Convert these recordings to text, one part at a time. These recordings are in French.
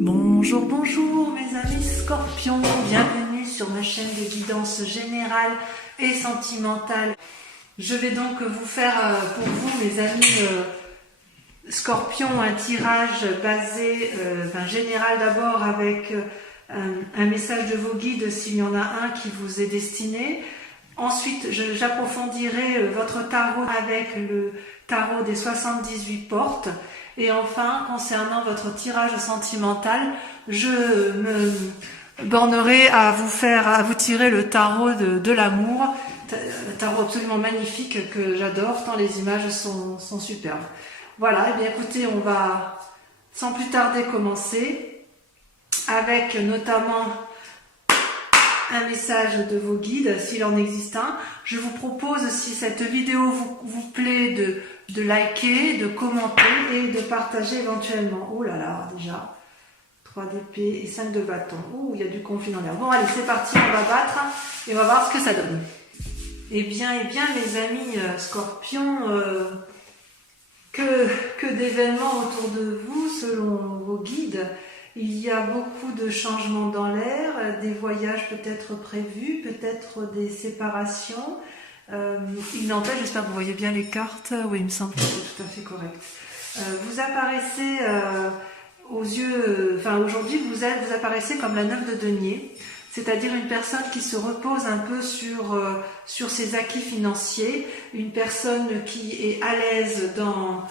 Bonjour, bonjour mes amis scorpions, bienvenue sur ma chaîne de guidance générale et sentimentale. Je vais donc vous faire pour vous mes amis scorpions un tirage basé, général d'abord avec un message de vos guides s'il y en a un qui vous est destiné. Ensuite j'approfondirai votre tarot avec le tarot des 78 portes. Et enfin, concernant votre tirage sentimental, je me bornerai à vous tirer le tarot de l'amour, un tarot absolument magnifique que j'adore, tant les images sont superbes. Voilà, et bien écoutez, on va sans plus tarder commencer avec notamment un message de vos guides, s'il en existe un. Je vous propose, si cette vidéo vous plaît, de liker, de commenter et de partager éventuellement. Oh là là, déjà, 3 d'épée et 5 de bâton. Oh, il y a du conflit dans l'air. Bon, allez, c'est parti, on va battre et on va voir ce que ça donne. Eh bien, mes amis scorpions, que d'événements autour de vous, selon vos guides. Il y a beaucoup de changements dans l'air, des voyages peut-être prévus, peut-être des séparations. Il n'empêche, j'espère que vous voyez bien les cartes. Oui, il me semble que c'est tout à fait correct. Vous apparaissez aux yeux, aujourd'hui vous apparaissez comme la 9 de denier, c'est-à-dire une personne qui se repose un peu sur ses acquis financiers, une personne qui est à l'aise dans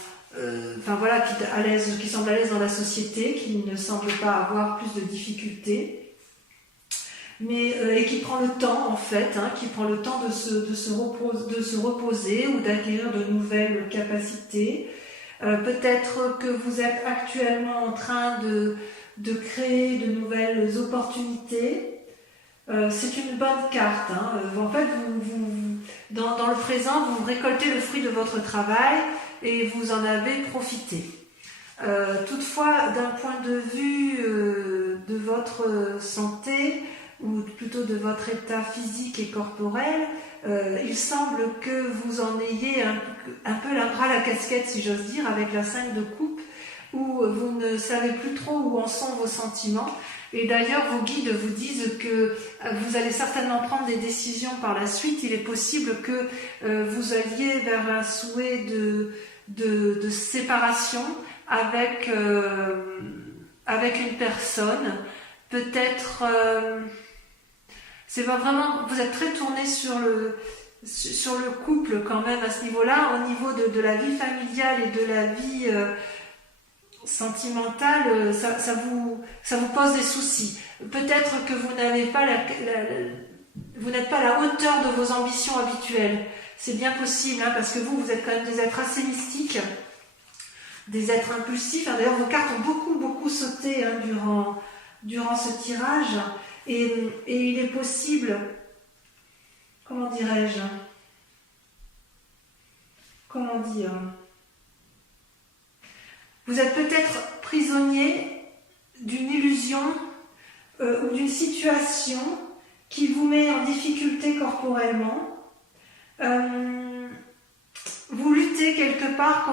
qui semble à l'aise dans la société, qui ne semble pas avoir plus de difficultés, et qui prend le temps en fait, qui prend le temps de se reposer ou d'acquérir de nouvelles capacités. Peut-être que vous êtes actuellement en train de créer de nouvelles opportunités. C'est une bonne carte. En fait, dans le présent, vous récoltez le fruit de votre travail et vous en avez profité. Toutefois, d'un point de vue de votre santé, ou plutôt de votre état physique et corporel, il semble que vous en ayez un peu ras la casquette, si j'ose dire, avec la 5 de coupe, où vous ne savez plus trop où en sont vos sentiments. Et d'ailleurs, vos guides vous disent que vous allez certainement prendre des décisions par la suite. Il est possible que vous alliez vers un souhait de séparation avec une personne. Peut-être, c'est pas vraiment, vous êtes très tourné sur le couple quand même à ce niveau-là, au niveau de la vie familiale et de la vie sentimentale, ça vous pose des soucis. Peut-être que vous n'êtes pas à la hauteur de vos ambitions habituelles. C'est bien possible, parce que vous êtes quand même des êtres assez mystiques, des êtres impulsifs. D'ailleurs, vos cartes ont beaucoup sauté durant ce tirage. Et il est possible, comment dirais-je, vous êtes peut-être prisonnier d'une illusion ou d'une situation qui vous met en difficulté corporellement. Vous luttez quelque part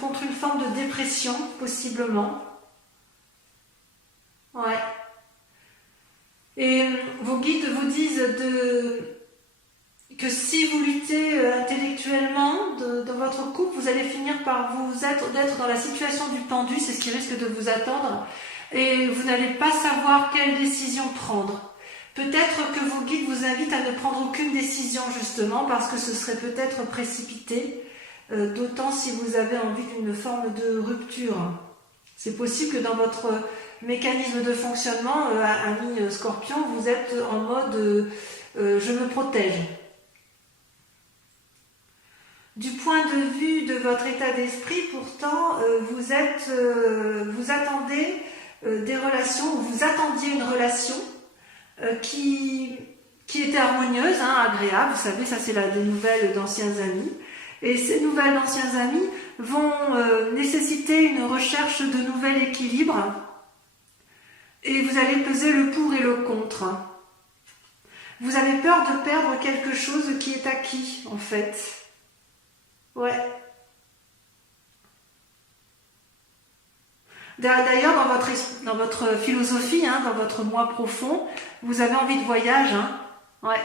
contre une forme de dépression, possiblement. Ouais. Et vos guides vous disent que si vous luttez intellectuellement dans votre couple, vous allez finir par d'être dans la situation du pendu, c'est ce qui risque de vous attendre, et vous n'allez pas savoir quelle décision prendre. Peut-être que vos guides vous invitent à ne prendre aucune décision, justement, parce que ce serait peut-être précipité, d'autant si vous avez envie d'une forme de rupture. C'est possible que dans votre mécanisme de fonctionnement, ami scorpion, vous êtes en mode je me protège. Du point de vue de votre état d'esprit, pourtant, vous attendez des relations, ou vous attendiez une relation qui était harmonieuse, agréable. Vous savez, ça c'est des nouvelles d'anciens amis. Et ces nouvelles d'anciens amis vont nécessiter une recherche de nouvel équilibre. Et vous allez peser le pour et le contre. Vous avez peur de perdre quelque chose qui est acquis, en fait. Ouais. D'ailleurs, dans votre philosophie, hein, dans votre moi profond, vous avez envie de voyage. Hein. Ouais.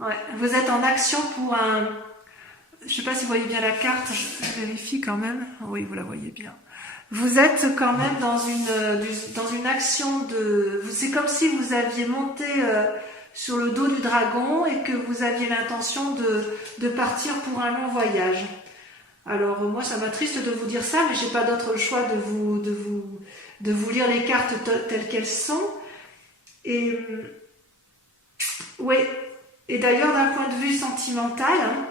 Ouais. Vous êtes en action pour un... Je ne sais pas si vous voyez bien la carte, je vérifie quand même. Oui, vous la voyez bien. Vous êtes quand même dans une action de... C'est comme si vous aviez monté sur le dos du dragon et que vous aviez l'intention de partir pour un long voyage. Alors moi ça m'attriste de vous dire ça, mais j'ai pas d'autre choix de vous lire les cartes telles qu'elles sont. Et oui. Et d'ailleurs d'un point de vue sentimental, hein,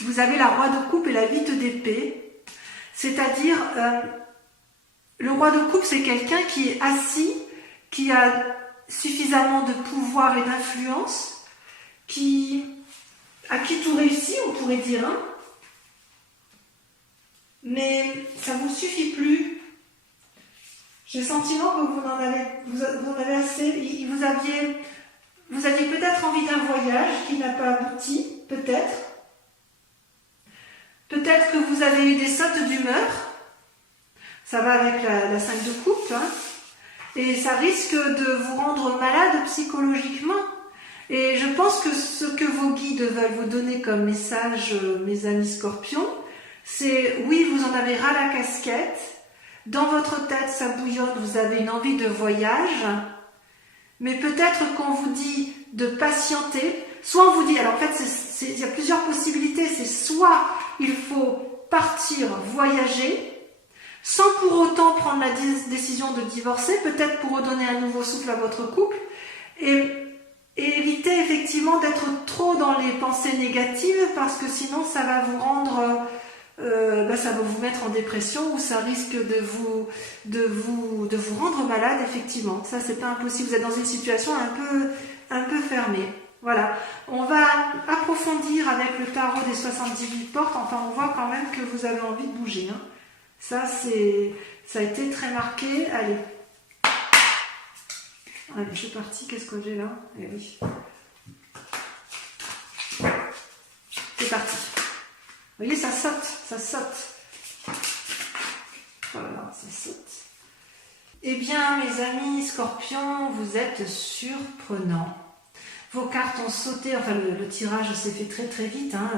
vous avez la roi de coupe et la 8 d'épée. C'est-à-dire le roi de coupe c'est quelqu'un qui est assis, qui a suffisamment de pouvoir et d'influence, à qui tout réussit, on pourrait dire, hein. Mais ça ne vous suffit plus. J'ai le sentiment que vous en avez assez. Vous aviez peut-être envie d'un voyage qui n'a pas abouti, peut-être. Peut-être que vous avez eu des sautes d'humeur. Ça va avec la 5 de coupe, hein. Et ça risque de vous rendre malade psychologiquement. Et je pense que ce que vos guides veulent vous donner comme message, mes amis scorpions, c'est oui, vous en avez ras la casquette, dans votre tête ça bouillonne, vous avez une envie de voyage, mais peut-être qu'on vous dit de patienter, soit on vous dit, alors en fait il y a plusieurs possibilités, c'est soit il faut partir voyager, sans pour autant prendre la décision de divorcer, peut-être pour redonner un nouveau souffle à votre couple, et éviter effectivement d'être trop dans les pensées négatives, parce que sinon ça va vous rendre... ça va vous mettre en dépression ou ça risque de vous rendre malade, effectivement. Ça, c'est pas impossible. Vous êtes dans une situation un peu fermée. Voilà. On va approfondir avec le tarot des 78 portes. Enfin, on voit quand même que vous avez envie de bouger. Hein. Ça a été très marqué. Allez. Allez, je suis partie. Qu'est-ce que j'ai là? Eh oui. C'est parti. Vous voyez, ça saute, ça saute. Voilà, ça saute. Eh bien, mes amis scorpions, vous êtes surprenants. Vos cartes ont sauté, enfin le tirage s'est fait très très vite, hein.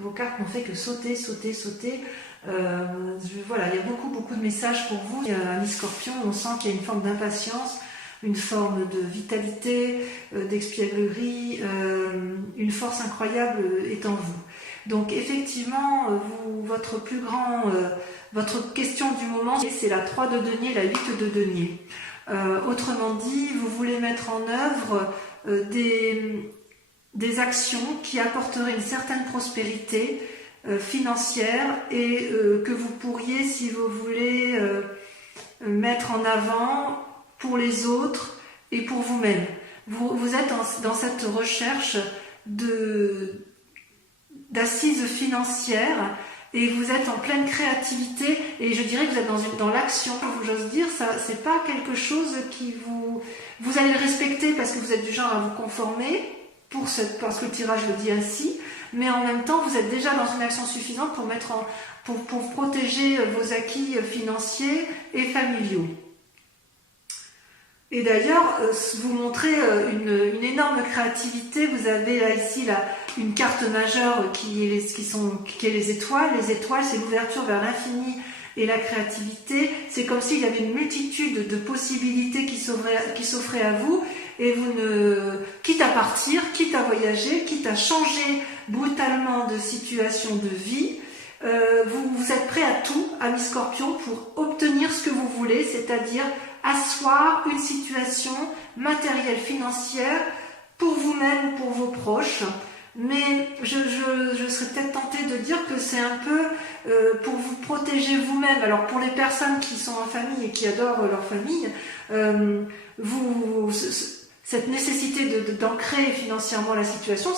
Vos cartes n'ont fait que sauter, sauter, sauter. Voilà, il y a beaucoup de messages pour vous. Amis scorpions, on sent qu'il y a une forme d'impatience, une forme de vitalité, d'espièglerie, une force incroyable est en vous. Donc effectivement, votre question du moment, c'est la 3 de denier, la 8 de denier. Autrement dit, vous voulez mettre en œuvre des actions qui apporteraient une certaine prospérité financière et que vous pourriez, si vous voulez, mettre en avant pour les autres et pour vous-même. Vous êtes dans cette recherche d'assises financières et vous êtes en pleine créativité et je dirais que vous êtes dans l'action, j'ose dire, ça c'est pas quelque chose qui vous allez le respecter parce que vous êtes du genre à vous conformer parce que le tirage le dit ainsi, mais en même temps vous êtes déjà dans une action suffisante pour protéger vos acquis financiers et familiaux. Et d'ailleurs, vous montrez une énorme créativité. Vous avez là ici une carte majeure qui est les étoiles. Les étoiles, c'est l'ouverture vers l'infini et la créativité. C'est comme s'il y avait une multitude de possibilités qui s'offraient à vous. Et quitte à partir, quitte à voyager, quitte à changer brutalement de situation de vie, vous êtes prêt à tout, amis scorpions, pour obtenir ce que vous voulez, c'est-à-dire asseoir une situation matérielle, financière pour vous-même ou pour vos proches. Mais je serais peut-être tentée de dire que c'est un peu pour vous protéger vous-même. Alors pour les personnes qui sont en famille et qui adorent leur famille, cette nécessité d'ancrer financièrement la situation,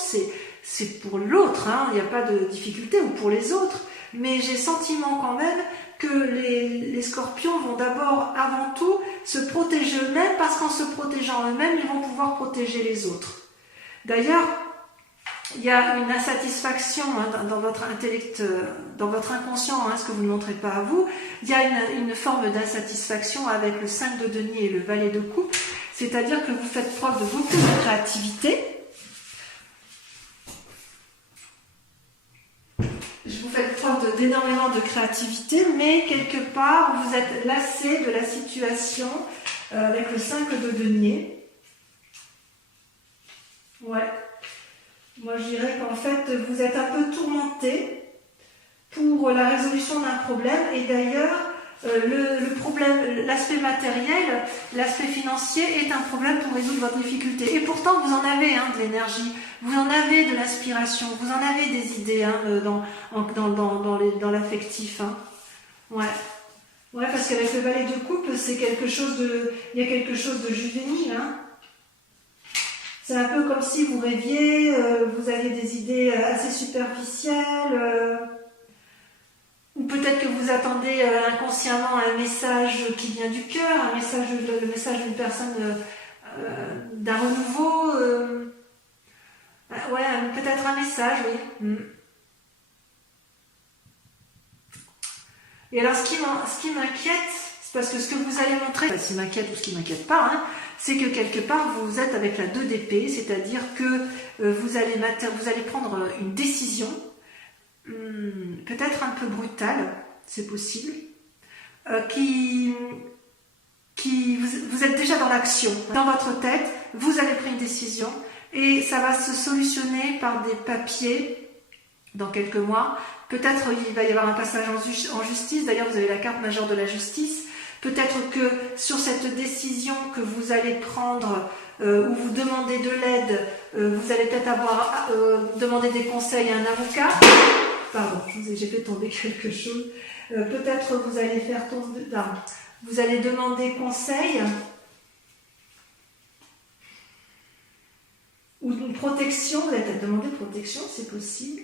c'est pour l'autre, hein, il n'y a pas de difficulté, ou pour les autres. Mais j'ai le sentiment quand même que les scorpions vont d'abord, avant tout, se protéger eux-mêmes, parce qu'en se protégeant eux-mêmes, ils vont pouvoir protéger les autres. D'ailleurs, il y a une insatisfaction hein, dans votre intellect, dans votre inconscient, hein, ce que vous ne montrez pas à vous. Il y a une forme d'insatisfaction avec le 5 de denier et le valet de coupe, c'est-à-dire que vous faites preuve de beaucoup de créativité. Vous faites preuve d'énormément de créativité, mais quelque part, vous êtes lassé de la situation avec le 5 de denier. Ouais. Moi, je dirais qu'en fait, vous êtes un peu tourmenté pour la résolution d'un problème. Et d'ailleurs, le problème, l'aspect matériel, l'aspect financier est un problème pour résoudre votre difficulté. Et pourtant, vous en avez hein, de l'énergie, vous en avez de l'inspiration, vous en avez des idées hein, dans l'affectif. Hein. Ouais. Ouais, parce qu'avec le valet de coupe, c'est quelque chose de, il y a quelque chose de juvénile. Hein. C'est un peu comme si vous rêviez, vous aviez des idées assez superficielles. Ou peut-être que vous attendez inconsciemment un message qui vient du cœur, le message d'une personne, d'un renouveau. Ouais, peut-être un message, oui. Et alors, ce qui m'inquiète, c'est parce que ce que vous allez montrer, ce qui m'inquiète ou ce qui m'inquiète pas, hein, c'est que quelque part, vous êtes avec la 2 d'épée, c'est-à-dire que vous allez prendre une décision, peut-être un peu brutale, c'est possible, vous êtes déjà dans l'action. Dans votre tête, vous avez pris une décision et ça va se solutionner par des papiers dans quelques mois. Peut-être il va y avoir un passage en justice, d'ailleurs vous avez la carte majeure de la justice. Peut-être que sur cette décision que vous allez prendre, où vous demandez de l'aide, vous allez peut-être avoir demandé des conseils à un avocat. Pardon, j'ai fait tomber quelque chose. Peut-être vous allez faire tomber. Non, vous allez demander conseil ou une protection. Vous allez peut-être demander protection, c'est possible.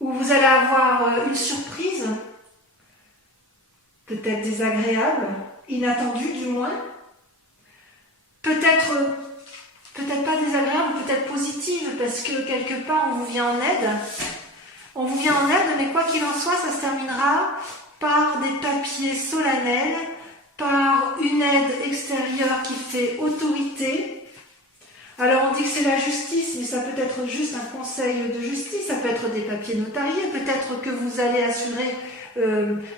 Ou vous allez avoir une surprise. Peut-être désagréable, inattendue du moins, peut-être pas désagréable, peut-être positive, parce que quelque part on vous vient en aide. On vous vient en aide, mais quoi qu'il en soit, ça se terminera par des papiers solennels, par une aide extérieure qui fait autorité. Alors on dit que c'est la justice, mais ça peut être juste un conseil de justice, ça peut être des papiers notariés, peut-être que vous allez assurer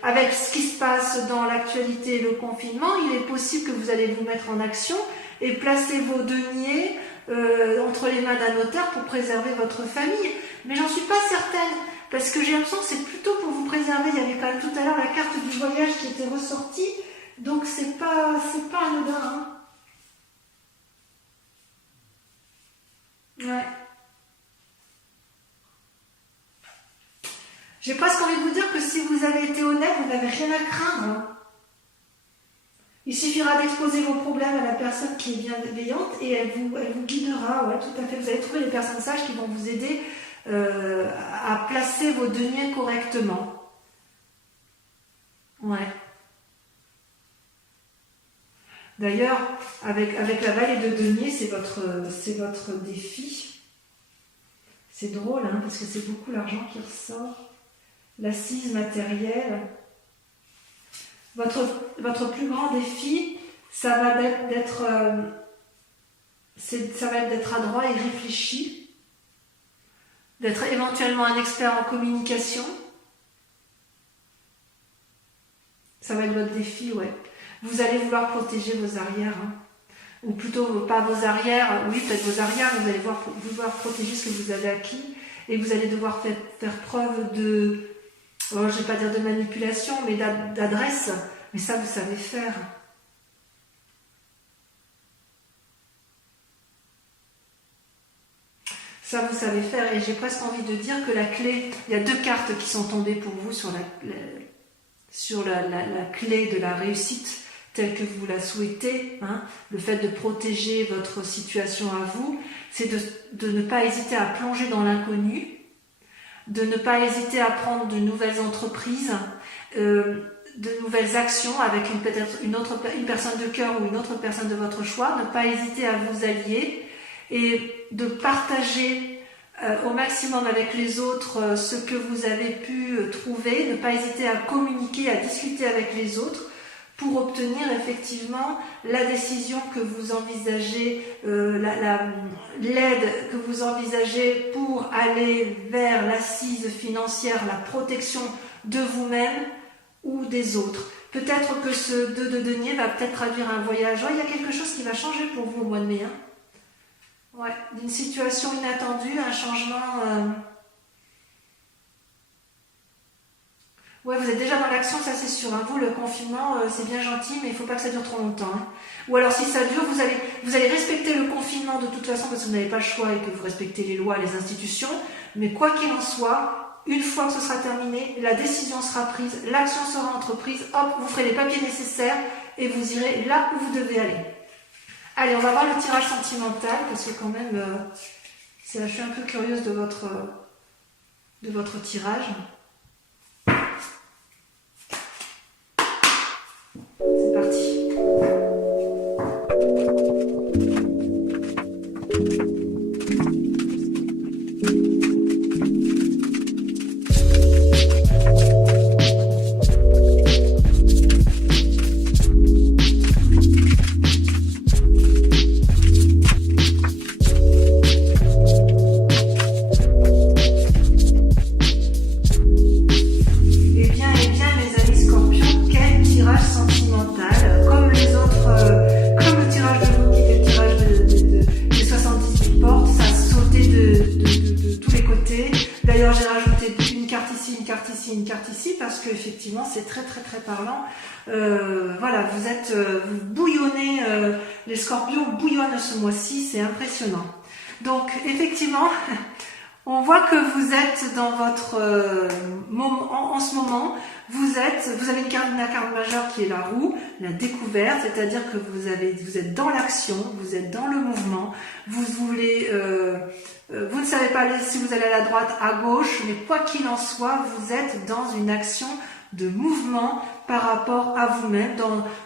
avec ce qui se passe dans l'actualité et le confinement, il est possible que vous allez vous mettre en action et placer vos deniers entre les mains d'un notaire pour préserver votre famille. Mais j'en suis pas certaine, parce que j'ai l'impression que c'est plutôt pour vous préserver. Il y avait quand même tout à l'heure la carte du voyage qui était ressortie, donc c'est pas anodin. Hein. Ouais. J'ai presque envie de vous dire que si vous avez été honnête, vous n'avez rien à craindre. Il suffira d'exposer vos problèmes à la personne qui est bienveillante et elle vous guidera. Ouais, tout à fait. Vous allez trouver les personnes sages qui vont vous aider à placer vos deniers correctement. Ouais. D'ailleurs, avec la vallée de denier, c'est votre défi. C'est drôle, hein, parce que c'est beaucoup l'argent qui ressort. L'assise matérielle. Votre plus grand défi, ça va être d'être adroit et réfléchi, d'être éventuellement un expert en communication. Ça va être votre défi, ouais. Vous allez vouloir protéger vos arrières, hein. Ou plutôt pas vos arrières, oui peut-être vos arrières, vous allez vouloir protéger ce que vous avez acquis et vous allez devoir faire preuve de, je ne vais pas dire de manipulation, mais d'adresse. Mais ça, vous savez faire. Ça, vous savez faire. Et j'ai presque envie de dire que la clé, il y a 2 cartes qui sont tombées pour vous sur la clé de la réussite telle que vous la souhaitez. Hein. Le fait de protéger votre situation à vous, c'est de ne pas hésiter à plonger dans l'inconnu, de ne pas hésiter à prendre de nouvelles entreprises, de nouvelles actions avec peut-être une personne de cœur ou une autre personne de votre choix, ne pas hésiter à vous allier et de partager au maximum avec les autres ce que vous avez pu trouver, ne pas hésiter à communiquer, à discuter avec les autres pour obtenir effectivement la décision que vous envisagez, l'aide que vous envisagez pour aller vers l'assise financière, la protection de vous-même ou des autres. Peut-être que ce 2 de denier va peut-être traduire un voyage. Ouais, il y a quelque chose qui va changer pour vous au mois de mai. Hein. Ouais, d'une situation inattendue, un changement... Ouais, vous êtes déjà dans l'action, ça c'est sûr. Hein. Vous, le confinement, c'est bien gentil, mais il ne faut pas que ça dure trop longtemps. Hein. Ou alors, si ça dure, vous allez respecter le confinement de toute façon parce que vous n'avez pas le choix et que vous respectez les lois, les institutions. Mais quoi qu'il en soit, une fois que ce sera terminé, la décision sera prise, l'action sera entreprise, hop, vous ferez les papiers nécessaires et vous irez là où vous devez aller. Allez, on va voir le tirage sentimental parce que quand même, je suis un peu curieuse de votre tirage. C'est parti. Parce que effectivement c'est très parlant. Voilà, vous bouillonnez, les scorpions bouillonnent ce mois-ci, c'est impressionnant. Donc effectivement, on voit que vous êtes dans votre moment, en ce moment, vous avez une carte majeure qui est la roue, la découverte, c'est-à-dire que vous êtes dans l'action, vous êtes dans le mouvement, vous ne savez pas si vous allez à la droite, à gauche, mais quoi qu'il en soit, vous êtes dans une action de mouvement par rapport à vous-même,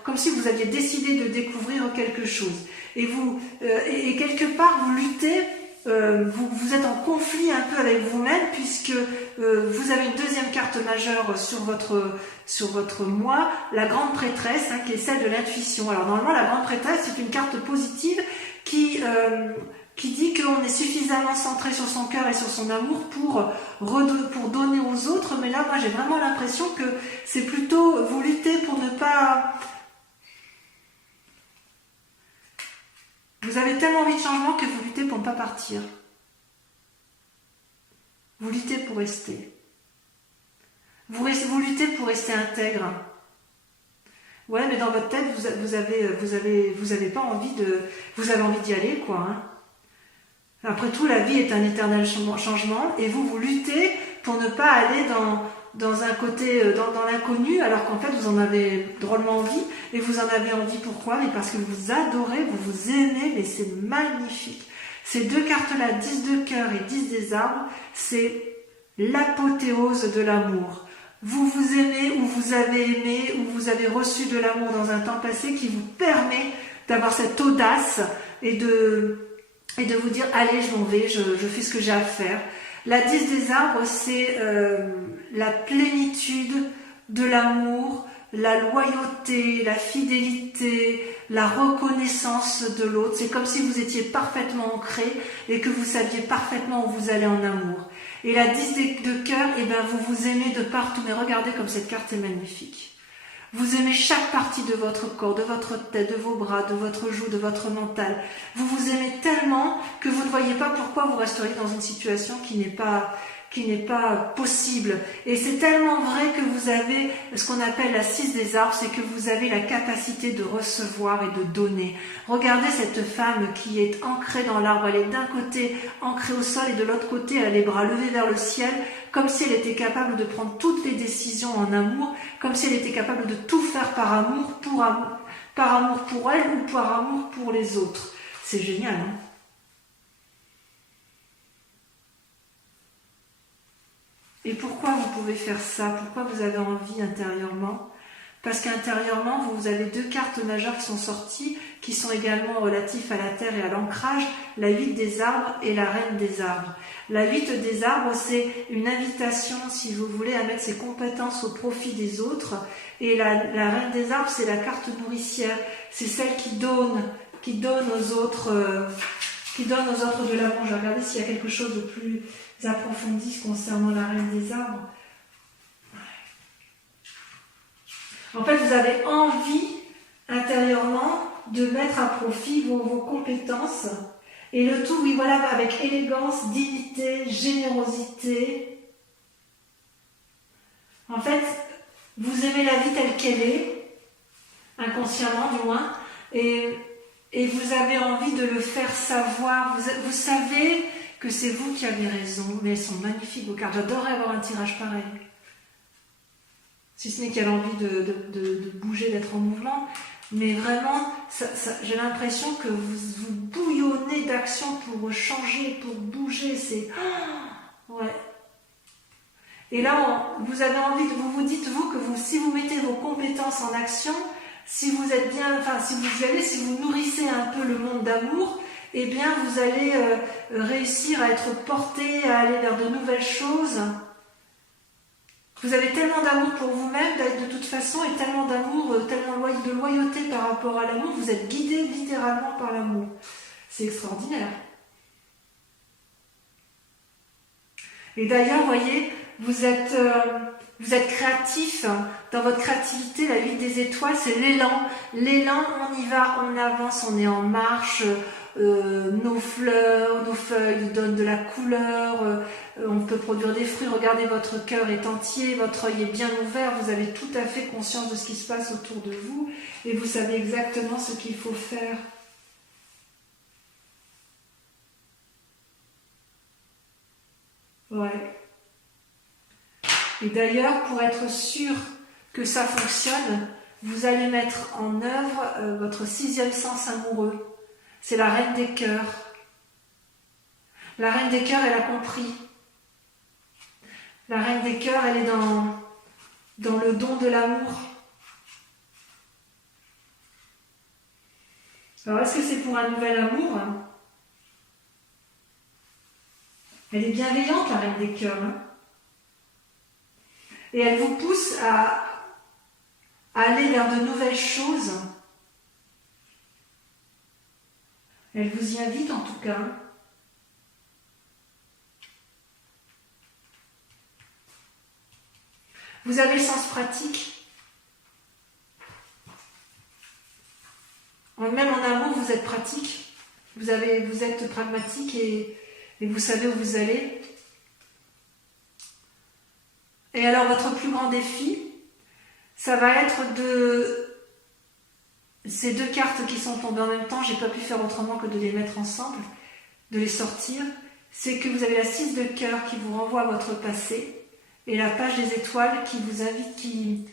comme si vous aviez décidé de découvrir quelque chose. Et quelque part, vous luttez, vous êtes en conflit un peu avec vous-même, puisque vous avez une deuxième carte majeure sur votre moi, la grande prêtresse, hein, qui est celle de l'intuition. Alors normalement, la grande prêtresse, c'est une carte positive qui dit qu'on est suffisamment centré sur son cœur et sur son amour pour donner aux autres, mais là, moi, j'ai vraiment l'impression que c'est plutôt, vous luttez pour ne pas... Vous avez tellement envie de changement que vous luttez pour ne pas partir. Vous luttez pour rester. Vous luttez pour rester intègre. Ouais, mais dans votre tête, vous avez pas envie vous avez envie d'y aller, quoi. Hein. Après tout, la vie est un éternel changement et vous luttez pour ne pas aller dans un côté, dans l'inconnu, alors qu'en fait, vous en avez drôlement envie. Et vous en avez envie pourquoi? Mais parce que vous adorez, vous aimez, mais c'est magnifique. Ces deux cartes-là, 10 de cœur et 10 des arbres, c'est l'apothéose de l'amour. Vous vous aimez ou vous avez aimé ou vous avez reçu de l'amour dans un temps passé qui vous permet d'avoir cette audace et de vous dire allez, je m'en vais, je fais ce que j'ai à faire. La 10 des arbres, c'est la plénitude de l'amour, la loyauté, la fidélité, la reconnaissance de l'autre. C'est comme si vous étiez parfaitement ancré et que vous saviez parfaitement où vous allez en amour. Et la 10 de cœur, eh ben, vous aimez de partout. Mais regardez comme cette carte est magnifique. Vous aimez chaque partie de votre corps, de votre tête, de vos bras, de votre joue, de votre mental. Vous vous aimez tellement que vous ne voyez pas pourquoi vous resteriez dans une situation qui n'est pas possible. Et c'est tellement vrai que vous avez ce qu'on appelle la 6 des arbres, c'est que vous avez la capacité de recevoir et de donner. Regardez cette femme qui est ancrée dans l'arbre. Elle est d'un côté ancrée au sol et de l'autre côté elle a les bras levés vers le ciel, comme si elle était capable de prendre toutes les décisions en amour, comme si elle était capable de tout faire par amour pour elle ou par amour pour les autres. C'est génial, hein? Et pourquoi vous pouvez faire ça? Pourquoi vous avez envie intérieurement parce qu'intérieurement, vous avez deux cartes majeures qui sont sorties, qui sont également relatifs à la terre et à l'ancrage, la 8 des arbres et la reine des arbres. La 8 des arbres, c'est une invitation, si vous voulez, à mettre ses compétences au profit des autres. Et la reine des arbres, c'est la carte nourricière. C'est celle qui donne aux autres, de l'amour. Je vais regarder s'il y a quelque chose de plus approfondi concernant la reine des arbres. En fait, vous avez envie intérieurement de mettre à profit vos compétences. Et le tout, oui, voilà, avec élégance, dignité, générosité. En fait, vous aimez la vie telle qu'elle est, inconsciemment du moins, et vous avez envie de le faire savoir. Vous savez que c'est vous qui avez raison, mais elles sont magnifiques vos cartes. J'adorerais avoir un tirage pareil. Si ce n'est qu'elle a envie de bouger, d'être en mouvement. Mais vraiment, j'ai l'impression que vous bouillonnez d'action pour changer, pour bouger. C'est... ouais. Et là, vous avez envie, vous dites, vous, que si vous mettez vos compétences en action, si vous êtes bien, enfin, si vous nourrissez un peu le monde d'amour, eh bien, vous allez réussir à être porté, à aller vers de nouvelles choses. Vous avez tellement d'amour pour vous-même, de toute façon, et tellement d'amour, tellement de loyauté par rapport à l'amour, vous êtes guidé littéralement par l'amour. C'est extraordinaire. Et d'ailleurs, vous voyez, vous êtes créatif. Dans votre créativité, la 8 des étoiles, c'est l'élan. L'élan, on y va, on avance, on est en marche. Nos fleurs, nos feuilles donnent de la couleur, on peut produire des fruits. Regardez, votre cœur est entier, votre œil est bien ouvert, vous avez tout à fait conscience de ce qui se passe autour de vous et vous savez exactement ce qu'il faut faire. Ouais. Et d'ailleurs, pour être sûr que ça fonctionne, vous allez mettre en œuvre votre 6e sens amoureux. C'est la reine des cœurs. La reine des cœurs, elle a compris. La reine des cœurs, elle est dans le don de l'amour. Alors, est-ce que c'est pour un nouvel amour? Elle est bienveillante, la reine des cœurs. Et elle vous pousse à aller vers de nouvelles choses. Elle vous y invite en tout cas. Vous avez le sens pratique. Même en amour, vous êtes pratique. Vous êtes pragmatique et vous savez où vous allez. Et alors, votre plus grand défi, ça va être de... Ces deux cartes qui sont tombées en même temps, j'ai pas pu faire autrement que de les mettre ensemble, de les sortir. C'est que vous avez la 6 de cœur qui vous renvoie à votre passé et la page des étoiles qui vous invite,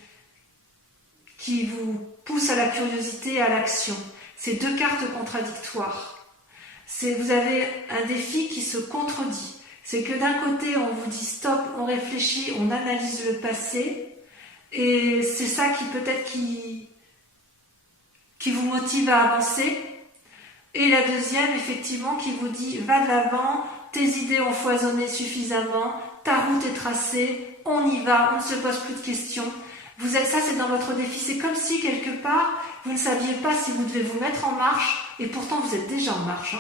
qui vous pousse à la curiosité et à l'action. C'est deux cartes contradictoires. Vous avez un défi qui se contredit. C'est que d'un côté, on vous dit stop, on réfléchit, on analyse le passé et c'est ça qui peut-être qui vous motive à avancer, et la deuxième, effectivement, qui vous dit va de l'avant, tes idées ont foisonné suffisamment, ta route est tracée, on y va, on ne se pose plus de questions. Ça, c'est dans votre défi. C'est comme si, quelque part, vous ne saviez pas si vous devez vous mettre en marche, et pourtant vous êtes déjà en marche.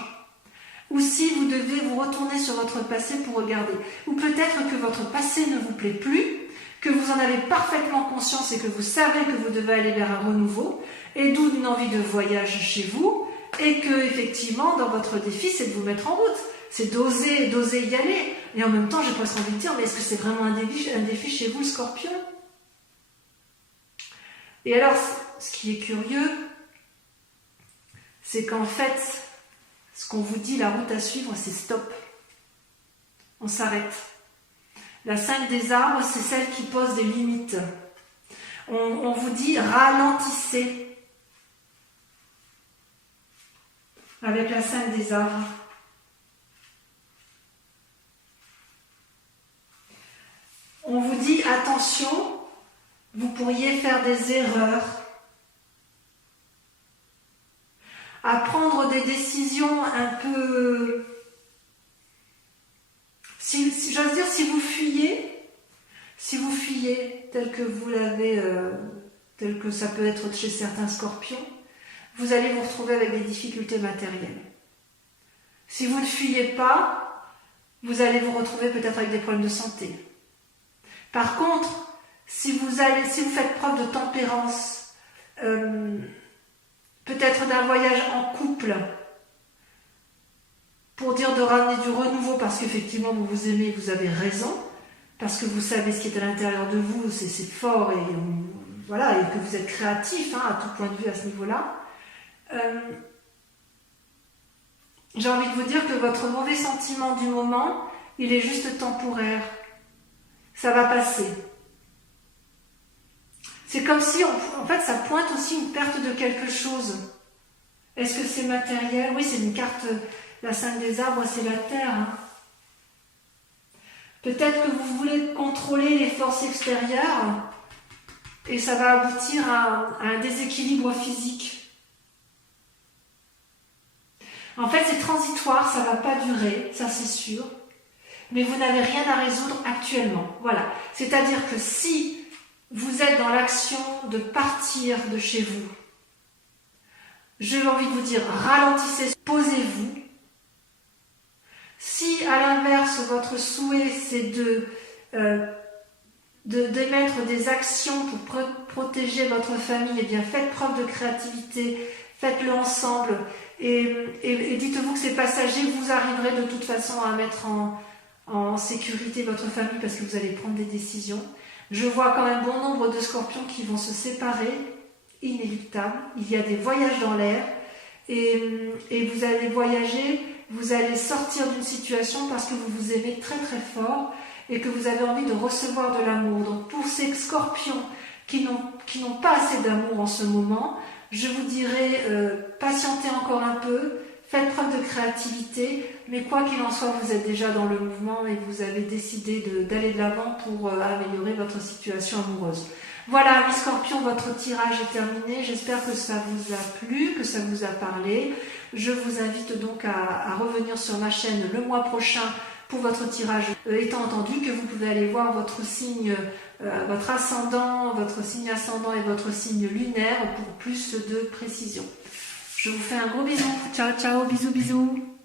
Ou si vous devez vous retourner sur votre passé pour regarder. Ou peut-être que votre passé ne vous plaît plus, que vous en avez parfaitement conscience et que vous savez que vous devez aller vers un renouveau, et d'où une envie de voyage chez vous, et que effectivement dans votre défi c'est de vous mettre en route, c'est d'oser y aller. Et en même temps j'ai presque envie de dire, mais est-ce que c'est vraiment un défi chez vous, le Scorpion? Et alors ce qui est curieux, c'est qu'en fait ce qu'on vous dit, la route à suivre, c'est stop, on s'arrête. La 5 des arbres, c'est celle qui pose des limites. On vous dit ralentissez. Avec la 5 des arbres. On vous dit attention, vous pourriez faire des erreurs, à prendre des décisions un peu... J'ose dire, si vous fuyez tel que vous l'avez, tel que ça peut être chez certains scorpions, vous allez vous retrouver avec des difficultés matérielles. Si vous ne fuyez pas, vous allez vous retrouver peut-être avec des problèmes de santé. Par contre, si vous faites preuve de tempérance, peut-être d'un voyage en couple, pour dire de ramener du renouveau, parce qu'effectivement vous vous aimez, vous avez raison, parce que vous savez ce qui est à l'intérieur de vous, c'est fort, et voilà, et que vous êtes créatif à tout point de vue à ce niveau-là. J'ai envie de vous dire que votre mauvais sentiment du moment, il est juste temporaire. Ça va passer. C'est comme si, en fait, ça pointe aussi une perte de quelque chose. Est-ce que c'est matériel? Oui, c'est une carte, la 5 des arbres, c'est la terre. Hein. Peut-être que vous voulez contrôler les forces extérieures et ça va aboutir à un déséquilibre physique. En fait, c'est transitoire, ça ne va pas durer, ça c'est sûr. Mais vous n'avez rien à résoudre actuellement. Voilà. C'est-à-dire que si vous êtes dans l'action de partir de chez vous, j'ai envie de vous dire, ralentissez, posez-vous. Si à l'inverse, votre souhait c'est d'émettre des actions pour protéger votre famille, eh bien faites preuve de créativité, faites-le ensemble et dites-vous que c'est passager, vous arriverez de toute façon à mettre en sécurité votre famille parce que vous allez prendre des décisions. Je vois quand même bon nombre de scorpions qui vont se séparer, inéluctable. Il y a des voyages dans l'air et vous allez voyager, vous allez sortir d'une situation parce que vous vous aimez très très fort et que vous avez envie de recevoir de l'amour. Donc pour ces scorpions qui n'ont pas assez d'amour en ce moment, je vous dirais patientez encore un peu, faites preuve de créativité, mais quoi qu'il en soit, vous êtes déjà dans le mouvement et vous avez décidé d'aller de l'avant pour améliorer votre situation amoureuse. Voilà, mes scorpions, votre tirage est terminé. J'espère que ça vous a plu, que ça vous a parlé. Je vous invite donc à revenir sur ma chaîne le mois prochain pour votre tirage, étant entendu que vous pouvez aller voir votre signe, votre ascendant, votre signe ascendant et votre signe lunaire pour plus de précision. Je vous fais un gros bisou. Ciao, ciao, bisous, bisous.